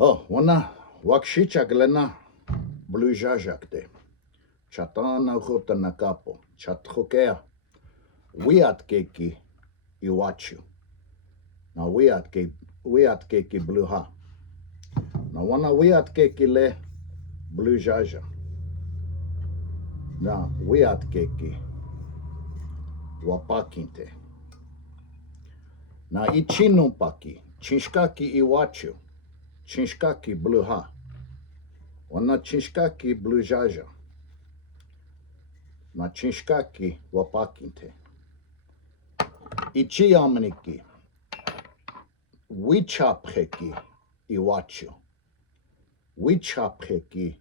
Oh, wana wakší-škokpa bluhá. Chatana Lakota na capo. Chatokea. Wíyatke iwácu. Na Wíyatke bluhá. Na wana Wíyatke le bluhá. Na Wíyatke wapakinte. Na ichinumpaki. Čiŋšká iwácu. Čiŋšká bluhá. Wana čiŋšká bluhá. Na čiŋšká wapakinte. Ichiyamaniki. Wíčapě iwácu. Wíčapě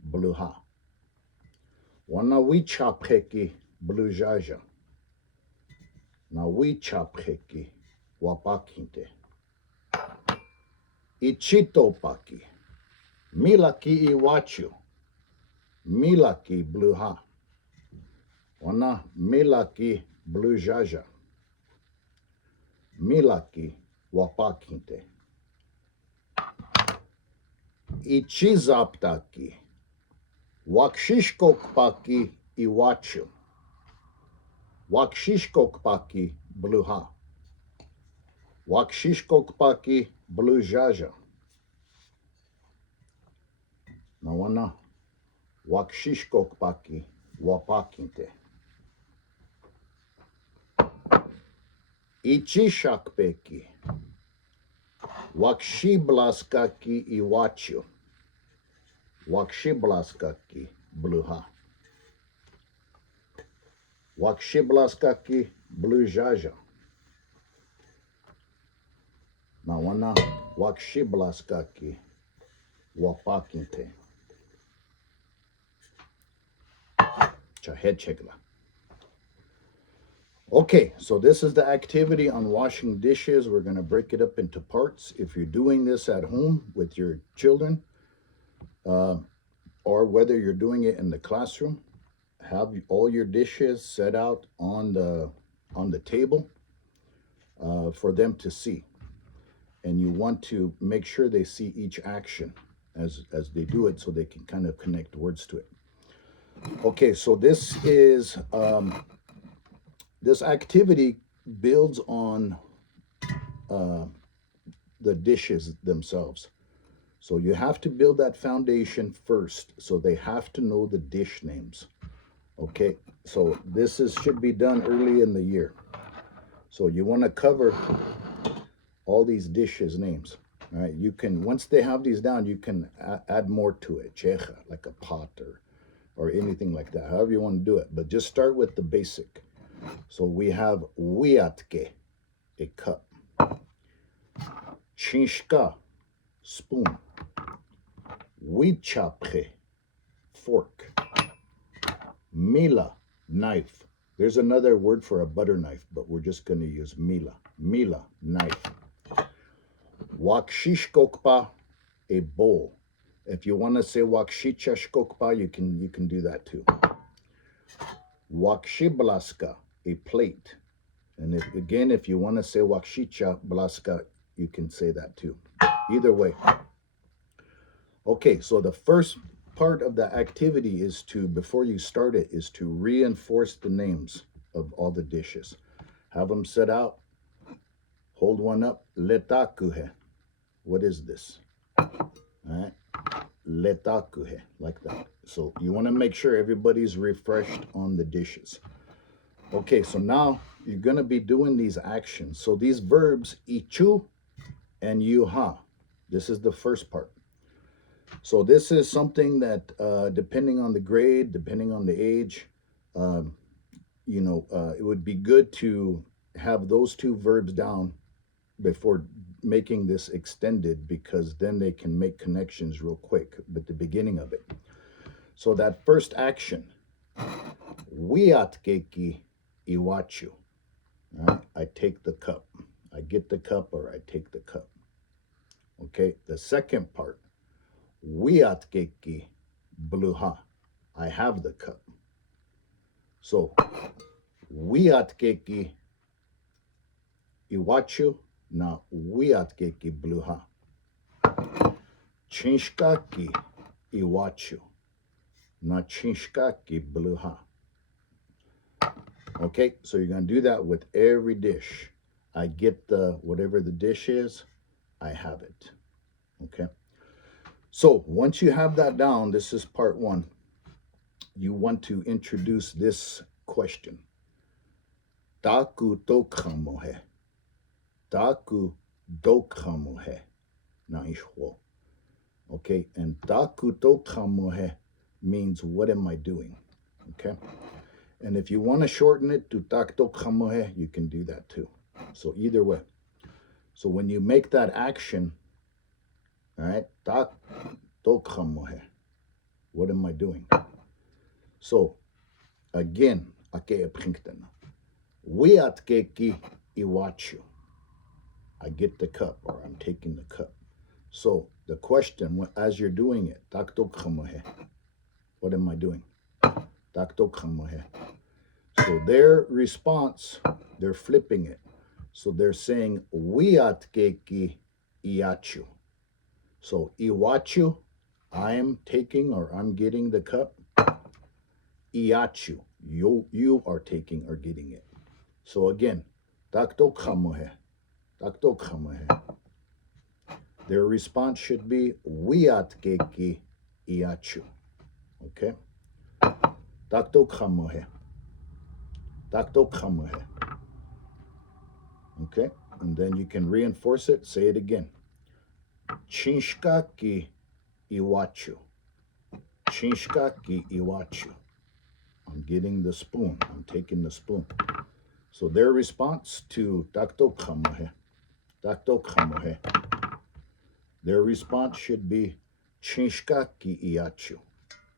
bluhá. Wana wíčapě bluhá. Na wíčapě wapakinte. Ichitopaki. Míla iwácu. Míla bluhá. Wana míla bluhá. Míla wapakinte. Ichizaptaki. Wakší-škokpa iwácu. Wakší-škokpa bluhá. Wakší-škokpa bluhá. Na wana wakší-škokpa wapakinte. Ichišakpeki. Wakší-blaska iwácu. Wakší-blaska bluhá. Wakší-blaska bluhá. Na wana wakší-blaska wapakinte. Chahechegla. Okay, so this is the activity on washing dishes. We're going to break it up into parts. If you're doing this at home with your children, or whether you're doing it in the classroom, have all your dishes set out on the table for them to see. And you want to make sure they see each action as they do it so they can kind of connect words to it. Okay, so this is... this activity builds on the dishes themselves. So you have to build that foundation first. So they have to know the dish names. Okay, so this should be done early in the year. So you want to cover all these dishes names. All right, you can, once they have these down, you can add more to it. Checha, like a pot or anything like that, however you want to do it. But just start with the basic. So we have Wíyatke, a cup. Čiŋšká, spoon. Wíčapě, fork. Míla, knife. There's another word for a butter knife, but we're just going to use míla. Míla, knife. Wakší-škokpa, a bowl. If you want to say wakší-škokpa, you can do that too. Wakší-blaska, a plate. And if you want to say wakší-blaska, you can say that too. Either way. Okay, so the first part of the activity is to, before you start it, is to reinforce the names of all the dishes. Have them set out. Hold one up. táku. What is this? All right. táku, like that. So you want to make sure everybody's refreshed on the dishes. Okay, so now you're going to be doing these actions. So these verbs, iyácu and luhá, this is the first part. So this is something that, depending on the grade, depending on the age, it would be good to have those two verbs down before making this extended, because then they can make connections real quick at the beginning of it. So that first action, Wíyatke iwácu. Right? I take the cup. I get the cup, or I take the cup. Okay, the second part, Wíyatke bluhá. I have the cup. So, Wíyatke iwácu, now Wíyatke bluhá. čiŋšká iwácu, not čiŋšká bluhá. Okay, so you're going to do that with every dish. I get the, whatever the dish is, I have it. Okay, so once you have that down, this is part one. You want to introduce this question. Tak-tókଯ୍amuŋ. Tak-tókଯ୍amuŋ. Naishwo. Okay, and tak-tókଯ୍amuŋ means what am I doing? Okay, and if you want to shorten it to tak-tókଯ୍amuŋ, you can do that too. So either way. So when you make that action, all right, tak-tókଯ୍amuŋ, what am I doing? So again, Wíyatke iwácu. I get the cup, or I'm taking the cup. So the question, as you're doing it, tak-tókଯ୍amuŋ, what am I doing? Tak-tókଯ୍amuŋ. So their response, they're flipping it. So they're saying Wíyatke iyácu. So iwácu, I'm taking or I'm getting the cup. Iyácu, you are taking or getting it. So again, tak-tókଯ୍amuŋ. Tak-tókଯ୍amuŋ. Their response should be Wíyatke iyácu. Okay? Tak-tókଯ୍amuŋ. Tak-tókଯ୍amuŋ. Okay? And then you can reinforce it. Say it again. Čiŋšká iwácu. Čiŋšká iwácu. I'm getting the spoon. I'm taking the spoon. So their response to tak-tókଯ୍amuŋ. Tak-tókଯ୍amuŋ. Their response should be čiŋšká iyácu.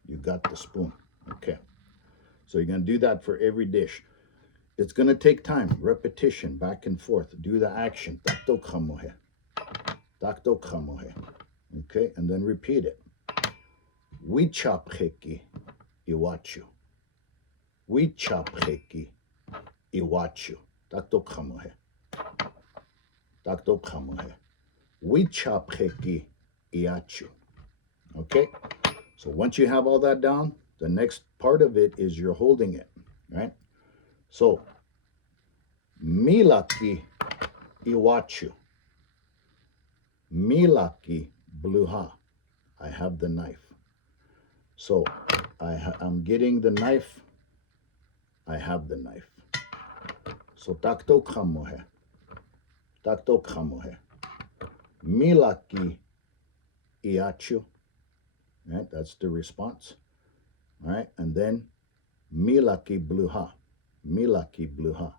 You got the spoon. Okay. So you're going to do that for every dish. It's going to take time, repetition, back and forth. Do the action. Tak-tókଯ୍amuŋ. Tak-tókଯ୍amuŋ. Okay, and then repeat it. Wíčapě iyácu. Wíčapě iyácu. Tak-tókଯ୍amuŋ. Tak-tókଯ୍amuŋ. Wíčapě iyácu. Okay, so once you have all that down, the next part of it is you're holding it, right? So, míla iwácu. Míla bluhá. I have the knife. So I'm getting the knife. I have the knife. So tak-tókଯ୍amuŋ. Tak-tókଯ୍amuŋ. Míla iyácu. Right, that's the response. All right, and then míla bluhá. Míla bluhá.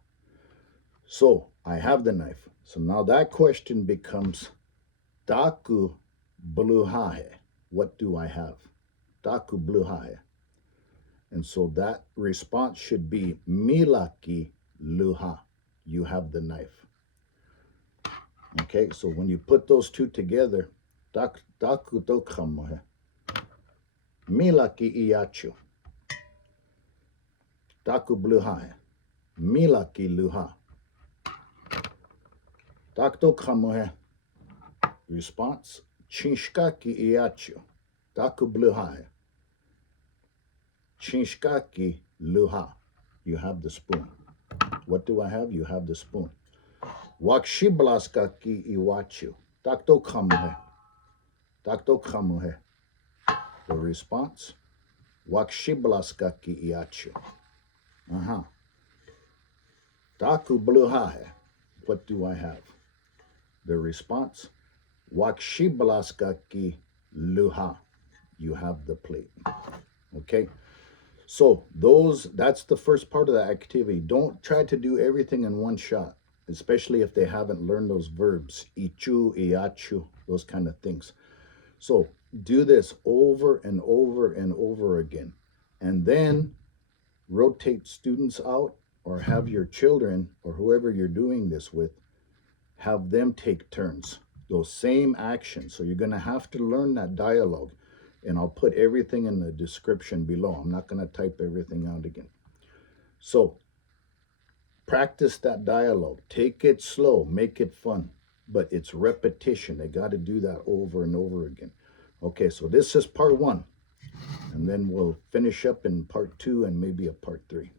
So I have the knife. So now that question becomes táku bluhá. What do I have? Táku bluhá. And so that response should be míla luhá. You have the knife. Okay, so when you put those two together, tak-tókଯ୍amuŋ. Míla iyácu. Táku bluhá. Míla luhá. Tak-tókଯ୍amuŋ. Response, čiŋšká iyácu. Táku bluhá. Čiŋšká luhá. You have the spoon. What do I have? You have the spoon. Wakší-blaska iwácu. Tak-tókଯ୍amuŋ. Tak-tókଯ୍amuŋ. The response, wakší-blaska iyácu. Táku bluhá. What do I have? The response, wakší-blaska luhá. You have the plate. Okay? So that's the first part of the activity. Don't try to do everything in one shot, especially if they haven't learned those verbs, ichu, iyácu, those kind of things. So do this over and over and over again. And then rotate students out, or have your children or whoever you're doing this with, have them take turns. Those same actions. So you're going to have to learn that dialogue. And I'll put everything in the description below. I'm not going to type everything out again. So practice that dialogue. Take it slow. Make it fun. But it's repetition. They got to do that over and over again. Okay, so this is part 1. And then we'll finish up in part 2 and maybe a part 3.